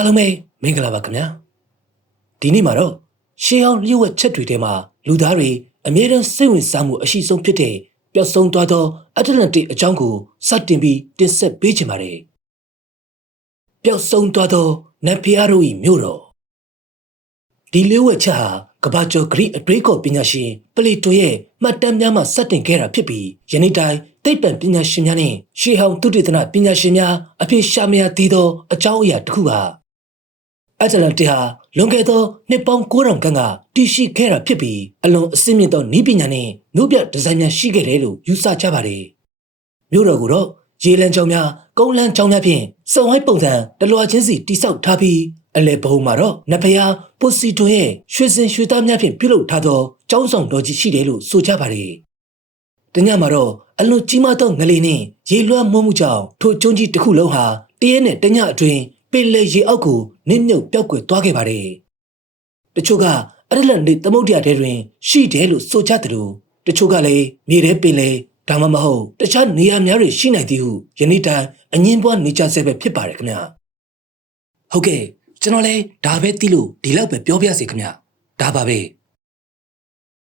အားလုံးပဲမင်္ဂလာပါခင်ဗျာဒီနေ့မှာတော့ရှေးအောင်လျှို့ဝှက်ချက်တွေထဲမှာလူသားတွေအမြဲတမ်းစိတ်ဝင်စားမှုအရှိဆုံးဖြစ်တဲ့ပျောက်ဆုံးသွားသောအတ္တလန္တိတ်အကြောင်းကိုစတင်ပြီးတင်ဆက်ပေးချင်ပါတယ်ပျောက်ဆုံးသွားသောနတ်ဖျားတို့၏မြို့တော်ဒီလျှို့ဝှက်ချက်ဟာကမ္ဘာကျော်ဂရိအတွေးခေါ်ပညာရှင်ပလေတိုရဲ့မှတ်တမ်းများမှစတင်ခဲ့တာဖြစ်ပြီးယနေ့တိုင်သိပ္ပံပညာရှင်များနဲ့ရှေးဟောင်းသုတေသနပညာရှင်များအဖြစ်ရှာမရသေးသောအကြောင်းအရာတစ်ခုပါအတ္တလန္တိတ်ဟာလွန်ခဲ့သောနှစ်ပေါင်း9000ခန့်ကတည်ရှိခဲ့တာဖြစ်ပြီးအလွန်အဆင့်မြင့်သောနည်းပညာနဲ့မြို့ပြဒီဇိုင်းများရှိခဲ့တယ်လို့ယူဆကြပါတယ်မြို့တော်ကိုတော့ရေလမ်းကြောင်းများကုန်းလမ်းကြောင်းများဖြင့်စုံဝိုင်းပုံစံတလွှာချင်းစီတိဆောက်ထားပြီးအလဲဘုံမှာတော့နတ်ဖျားပိုစီတွန်ရဲ့ရွှေစင်ရွှေသားများဖြင့်ပြုလုပ်ထားသောကျောင်းဆောင်တော်ကြီးရှိတယ်လို့ဆိုကြပါတယ်။တညမှာတော့အလွန်ကြီးမားသောငလေနှင့်ရေလွှမ်းမိုးမှုကြောင့်ထိုကျွန်းကြီးတစ်ခုလုံးဟာတရက်နဲ့တညအတွင်းပင်လယ်ရေအောက်ကိုနစ်မြုပ်ပျောက်ကွယ်သွားခဲ့ပါတယ်။တချို့ကအတ္တလန္တိတ်သမုဒ္ဒရာထဲတွင်ရှိတယ်လို့ဆိုကြသလိုတချို့ကလည်းမြေထဲပင်လယ်ဒါမှမဟုတ်တခြားနေရာများတွင်ရှိနိုင်သည်ဟုယနေ့တိုင်အငင်းပွားနေကြဆဲပဲဖြစ်ပါတယ်ခင်ဗျာ။ဟုတ်ကဲ့ကျွန်တော်လည်းဒါပဲသိလို့ဒီလောက်ပဲပြောပြစီခင်ဗျာ။ဒါပါပဲ။